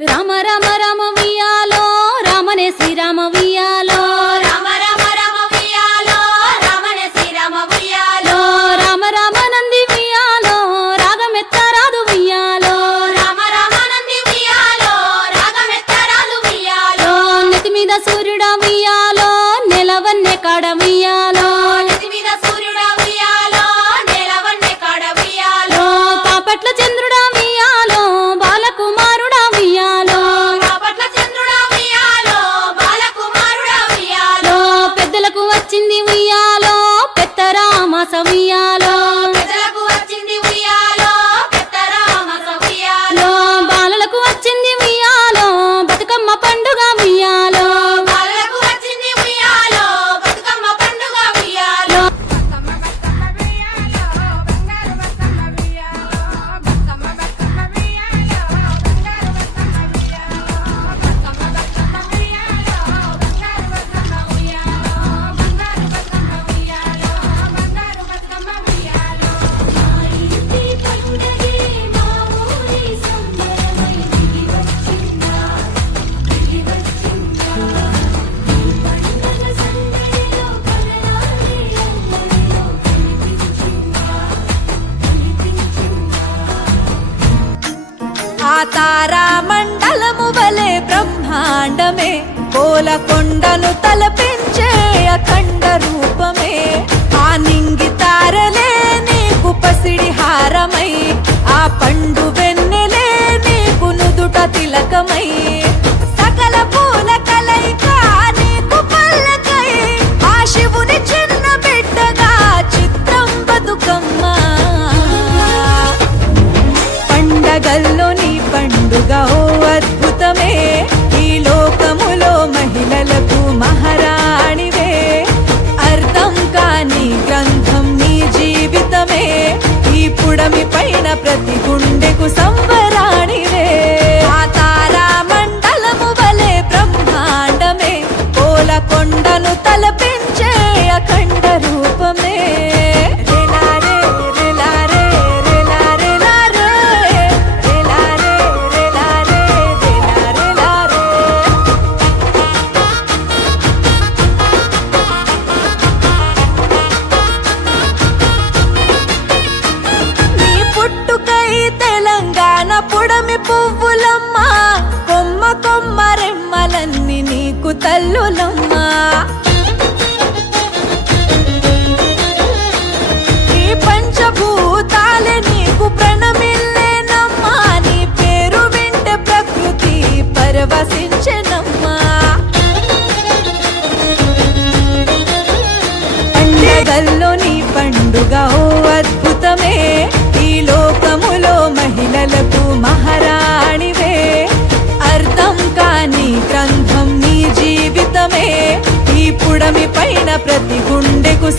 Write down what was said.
రామ రామ రామ వియాలో రామనే శ్రీరామ వియాలో రామ రామ రామ వియాలో రామనే శ్రీరామ వియాలో రామ రామ నంది వియాలో రాగమెత్తరాదు వియాలో రామ రామ నంది వియాలో రాగమెత్తరాదు వియాలో నెత్తి మీద సూర్యుడా వియాలో నెలవన్నె కాడ వియాలో నెత్తి మీద సూర్యుడా వియాలో నెలవన్నె కాడ వియాలో పాపట్ల చంద్రుడా వియాలో బాలకుమారుడా వియాలో పాపట్ల చంద్రుడా వియాలో బాలకుమారుడా వియాలో పెద్దలకు వచ్చింది వియాలో పెత్తరామాస వియాలో పెద్దలకు వచ్చింది వియాలో పెద్దరామస వియాలో బాలలకు వచ్చింది వియాలో బతుకమ్మ పండుగ వియాలో బాలలకు వచ్చింది వియాలో బతుకమ్మ పండుగ వియాలో ఆ తారా మండలము వలె బ్రహ్మాండమే కోలకొండను తలపించే అఖండ రూపమే ఆ నింగి తారలే నీకు పసిడి హారమై ఆ పండు వెన్నెలే నీకు నుదుట తిలకమై సకల పూల కలయిక నీకు పల్లకై ఆ శివుని చిన్న బిడ్డగా చిత్రం బతుకమ్మ పండగల్లో నీ పండుగ ఓ అద్భుతమే ఈ లోకములో మహిళలకు మహారాణివే అర్థం కాని గ్రంథం నీ జీవితమే ఈ పుడమి పైన ప్రతి గుండెకు సంబరాణివే ఆ తారా మండలము వలె బ్రహ్మాండమే కోలకొండను తలపించే అఖండ రూపమే రేలారే రేలారే రేలారే లారే రేలారే రేలారే రేలారే లారే నీ పుట్టుకై తెలంగాణ పుడమి పువ్వులమ్మ కొమ్మ కొమ్మ రెమ్మలన్నీ నీకు తల్లులమ్మా ఈ పంచభూతాలే నీకు ప్రణమిల్లేనమ్మా నీ పేరు వింటే ప్రకృతి పరవశించెనమ్మా పండగల్లో నీ పండుగ ఓ అద్భుతమే ఈ లోకములో మహిళలకు మహారాణివే అర్థం కాని గ్రంథం నీ జీవితమే ఈ పుడమి పైన ప్రతి గుండెకు